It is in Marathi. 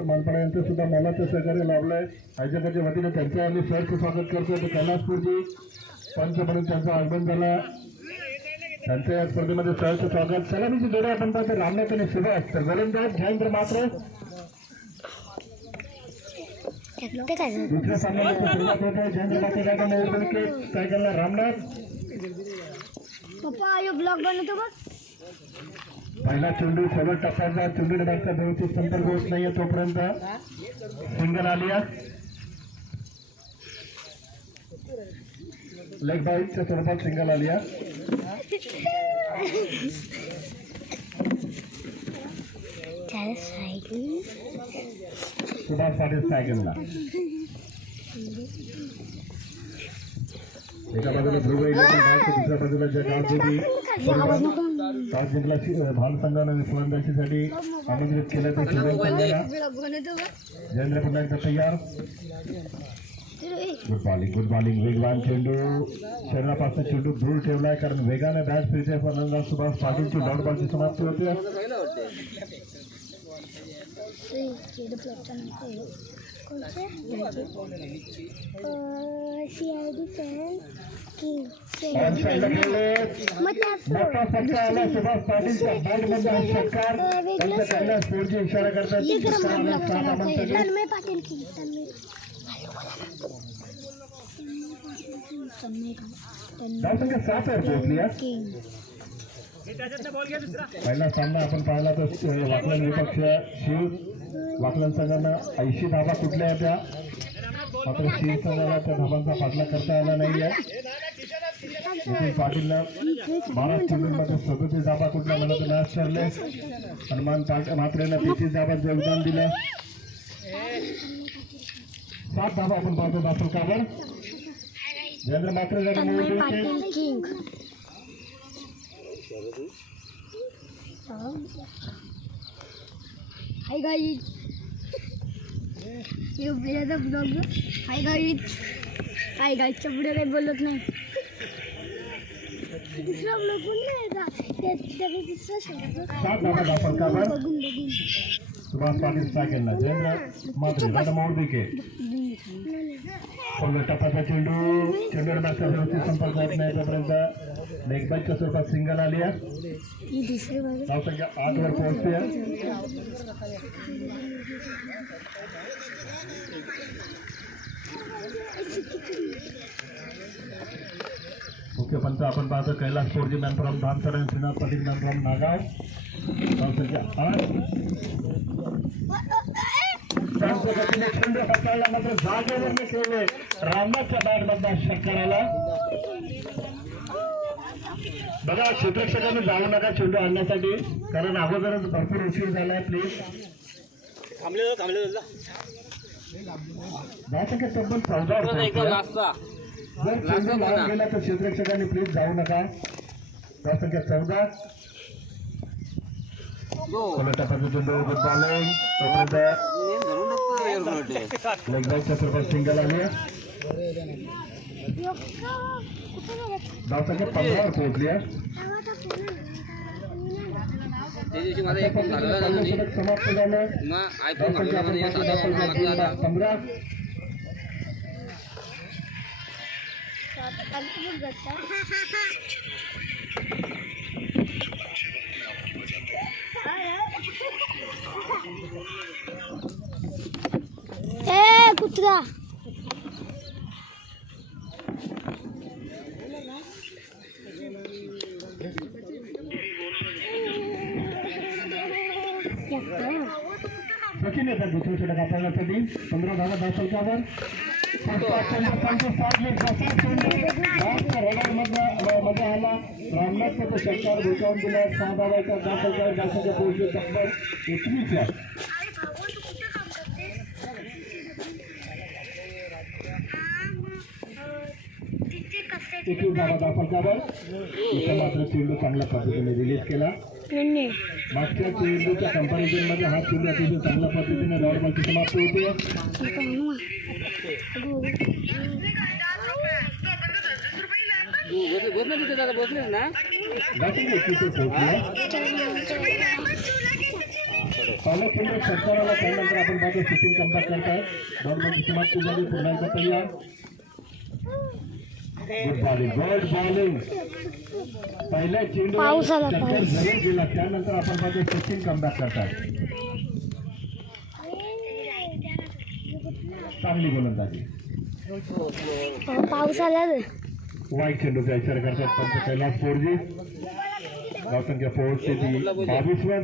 मानपाडा यांचं सुद्धा मोलाचं सहकार्य लाभलंय. आयोजकाच्या वतीने त्यांचं आम्ही सहर्ष स्वागत करतो. कैलासपूरजी पंच म्हणून त्यांचं आगमन झालं. त्यांचं या स्पर्धेमध्ये सहर्ष स्वागत. सलामीची जोडी आपण पाहतो रामनाथ आणि सुभाष. तर गोलंदाज जयेंद्र मात्र दुसऱ्या सामन्याची सुरुवात होत आहे. जयेंद्र मात्र काय करणार रामनाथ. पप्पा यो ब्लॉग बनवतो बघ. पहिला चेंडू शेवट टप्प्याचा चेंडू मागचा व्यवस्थित संपर्क होत नाहीये तोपर्यंत सिंगल आली आहे. लेग बाईटच्या स्वरूपात सिंगल आली आहे. सुभाष पाटील सायकलला एका बाजूला ध्रुव दुसऱ्या बाजूला ज्या गाव टॉस जिंकला भाल संघाने फलंदाजीसाठी आमंत्रित केलं तर जयेंद्र पुन्हा एकदा तयार. गुड बॉलिंग वेगवान चेंडू शरीरापासून चेंडू दूर ठेवलाय कारण वेगाने बॅट फिरते. फलंदाज सुभाष पाटीलची डॉट बॉलची समाप्ती होते. मोठा फटका आला सुभाष पाटीलच्या बॅटमध्ये. षटकार त्यांच्या कैलासपूरची इशारा करतात. धावसंख्या 7 वर पोहोचली आहे. पहिला सामना आपण पाहिला तर वाकलन विपक्ष शिव वाकलन संघानं 80 धाबा कुठल्या होत्या. मात्र शिव संघाला त्या धाबांचा पाठलाग करता आला नाहीये. नितीन पाटीलला 12 चेंडूंमध्ये 37 धाबा कुठल्या म्हणत मॅच ठरले. हनुमान मात्रेनं 33 धाबांचं योगदान दिलं. 7 धाबा आपण पाहतो दाखल. जयेंद्र मात्र hi guys blog. Hi guys च्या पुढे काही बोलत नाही. दुसरा ब्लॉग बोलला दुसरा शब्द सुभाष पाटील सायकलला जयेंद्र मात्र मोडबिके टप्प्याचा चेंडू मागचा व्यवस्थित संपर्क होत नाही तोपर्यंत लेग बाईटच्या स्वरूपात सिंगल आली आहे. धावसंख्या 8 वर पोहोचते. मुख्य पंच आपण पाहतो कैलासपूरजी मॅन फ्रॉम धामसर आणि श्रीनाथ पाटील मॅन फ्रॉम नागाव. धावसंख्या 8. चेंडू हाताळला मात्र जागेवर केले. रामनाथच्या बॅटमधला षटकार आला. बघा क्षेत्ररक्षकांनी जाऊ नका चेंडू आणण्यासाठी कारण अगोदरच भरपूर उशीर झालाय. प्लीज धावसंख्या तब्बल 14. जर चेंडू लावून गेला तर क्षेत्ररक्षकांनी प्लीज जाऊ नका. धावसंख्या 14. टप्प्याचा चेंडू गुड बॉलिंग लेग बाईटच्या स्वरूपात सिंगल आली आहे. धावसंख्या 15 वर पोहोचली आहे. समाप्त झालं. 15. कुत्रा सचिन येतात दुसऱ्या षटक आपल्यासाठी 15 धावा धावसंख्यावर. मध्ये आला रामनाथचा तो षटकार भेटावून दिला. 6 धावाचा धावसंख्यावर धावसंख्या पोहोचली तब्बल 21 ला. धावसंख्यावर मात्र चेंडू चांगल्या पद्धतीने रिलीज केला. मागच्या चेंडूच्या कंपॅरिझन मध्ये हा चेंडू अतिशय चांगल्या पद्धतीने डॉट बॉलची समाप्ती होते. बॅटिंग 21 पोहोचली. पहिला चेंडू षटकाराला त्यानंतर आपण पाहतो सिटिंग कमबॅक करताय. दोन मध्ये समाप्ती झाली. पुन्हा एकदा तयार. Good bowling. पहिल्या चेंडू पाऊस आला, षटकार जरूर गेला. त्यानंतर आपण पाहतो सचिन कमबॅक करताय. चांगली गोलंदाजी. पाऊस आला रे. वाईट चेंडूचा इशारा करतात पंच कैलास 4G. धावसंख्या पोहोचते ती 22 वर.